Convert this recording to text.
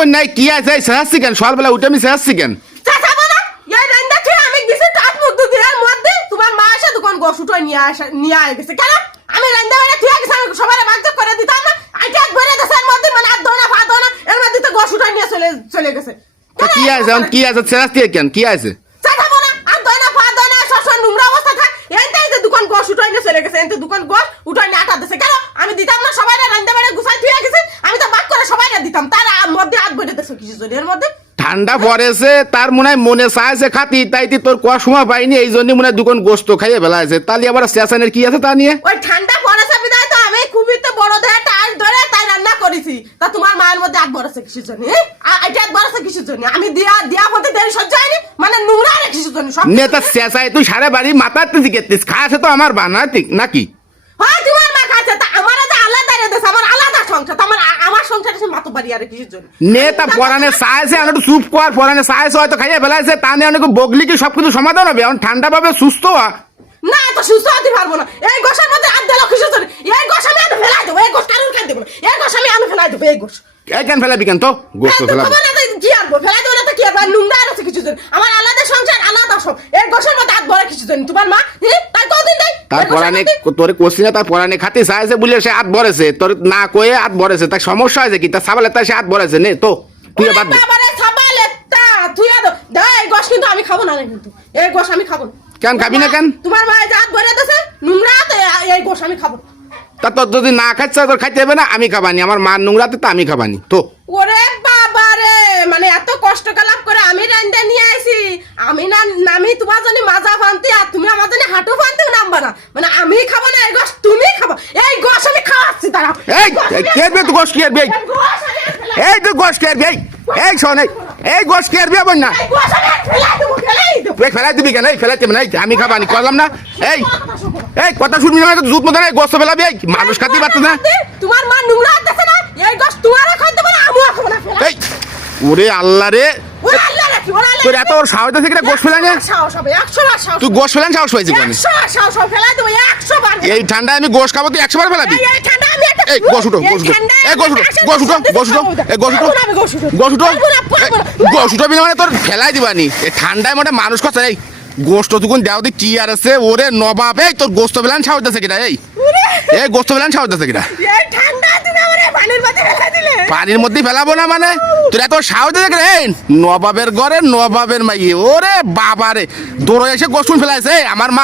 কই নাই কি আছে শেষছি কেন সকালবেলা উঠে আমি শেষছি কেন চাচাবো না এই রান্দা ছিল আমি গেছি টাট মুখ দুদিনের মধ্যে তোমার মা এসে দোকান গোসুটো নিয়ে আয় গেছে কেন আমি রান্দা বেলা ঠিক আছে আমি সবাই বাঞ্চক করে দিতাম না আইটা এক ভরে দেশের মধ্যে মানে আর দোনা ফা দোনা এর মধ্যে তো গোসুটো নিয়ে চলে গেছে কি আছে কি আছে শেষছি কেন কি আছে চাচাবো না আর দোনা ফা দোনা সবসময় নোংরা অবস্থা থাক এনটাই যে দোকান গোসুটো নিয়ে চলে গেছে এনতে দোকান গোস উঠাই নিয়ে আটা দিছে কেন আমি দিতাম না সবাই রান্দা বেলা গুছাই থুয়ে গেছে আমি তো বাক করে সবাই দিতাম তার মধ্যে হাত ভরে দেছে কিছু জন এর মধ্যে ঠান্ডা পড়েছে তার মনে চাইছে খাতি তাই তোর কোয়া সময় পাইনি এই জন্য মনে দুকান গোস্ত খাইয়ে বেলাইছে তাহলে আবার স্টেশনের কি আছে তা নিয়ে ওই ঠান্ডা পড়েছে বিদায় তো আমি খুবই তো বড় দেহে টাইল ধরে তাই রান্না করেছি তা তোমার মায়ের মধ্যে হাত ভরেছে কিছু জন্য এটা হাত ভরেছে কিছু জন্য আমি দিয়া হতে দেরি সহ্য হয়নি মানে নোংরা রে কিছু জন্য সব নেতা শেষাই তুই সারা বাড়ি মাথাতে জিজ্ঞেস খাসে তো আমার বানাতি নাকি হ্যাঁ তোমার মা খাচ্ছে তা আমার যে আলাদা রে দেশ আমার আলাদা সংসার তো আমার সংসার আছে মাতো বাড়ি আর কিছু জন্য নেতা পরানে চাইছে আমি একটু চুপ কর পরানে চাইছে হয়তো খাইয়ে বেলাইছে তা নিয়ে অনেক বগলি কি সবকিছু সমাধান হবে এখন ঠান্ডা ভাবে সুস্থ হ না এত সুস্থ হতে পারবো না এই গোশের মধ্যে হাত দিল কিছু জন্য এই গোশ আমি আনো ফেলাই দেবো এই গোশ কারুর খাই দেবো এই গোশ আমি আনো ফেলাই দেবো এই গোশ কেন ফেলাবি কেন তো গোস্ত ফেলাবো কি আনবো ফেলাই দেবো না তো কি আর নোংরা আছে কিছু জন আমার আলাদা সংসার আলাদা সব এই গোশের মধ্যে হাত ভরে কিছু জন তোমার মা তাই কতদিন দেয় তার পরানে তোরে কোশ্চিন তার পরানে খাতে চাইছে বলে সে হাত ভরেছে তোর না কয়ে হাত ভরেছে তার সমস্যা হয়েছে কি তার সাবালে তার সে হাত ভরেছে নে তো তুই বাদ দে বাবারে সাবালে তা তুই দে এই গোশ কিন্তু আমি খাবো না কিন্তু এই গোশ আমি খাবো না কেন খাবি না কেন তোমার মা যে হাত ভরে দেছে নোংরা এই গোশ আমি খাবো তা তোর যদি না খাচ্ছে তোর খাইতে হবে না আমি খাবানি আমার মার নোংরাতে তো আমি খাবানি তো ওরে বাবা রে মানে এত কষ্ট কালাপ করে আমি রান্দা নিয়ে আইছি আমি না আমি তোমার জন্য মাজা ফানতে আর তুমি আমার জন্য হাঁটু ফানতেও নামবা না মানে আমি খাবো না এই গোশ তুমি খাবো এই গোশ আমি খাওয়াচ্ছি দাঁড়াও এই কেরবে তুই গোশ কেরবে এই তুই গোশ কেরবে এই শোন এই গোশ কেরবে বল না এই গোশ আমি ফেলাই দেবো তুই ফেলাই দিবি কেন এই ফেলাইতে না আমি খাবানি করলাম না এই এই কথা শুনবি না জুত মতো নাই গোস্ত ফেলাবি এই মানুষ খাতে পারতো না তোমার মা নোংরা দেখে না এই গোশ তোমারও খাইতে পারে আমিও খাবো না এই ওরে আল্লাহ রে ওরে আল্লাহ রাখি ওরে আল্লাহ তোর এত সাহস থেকে গোশ ফেলাই না সাহস হবে 100 বার সাহস তুই গোশ ফেলান সাহস পাইছিস কোনে 100 বার সাহস হবে ফেলাই দেবো 100 বার এই ঠান্ডায় আমি গোশ খাবো তুই 100 বার ফেলাবি এই ঠান্ডা আমি একটা এই গোশ উঠো গোশ উঠো এই গোশ উঠো গোশ উঠো গোশ উঠো এই গোশ উঠো গোশ উঠো গোশ উঠো বিনা মানে তোর ফেলাই দিবানি এই ঠান্ডায় মোটে মানুষ কথা এই গোস্ত তুকুন দেও দি কি আর আছে ওরে নবাব এই তোর গোস্ত ফেলান সাহস আছে কিনা এই গোস্ত ফেলান সাহস আছে কিনা এই ঠান্ডা তুমি আমারে পানির মধ্যে ফেলে দিলে পানির মধ্যে ফেলাবো না মানে তোর এত সাহস আছে কিনা এই নবাবের ঘরে নবাবের মাইয়ে ওরে বাবা রে দৌড়ে এসে গোস্ত ফেলাইছে আমার মা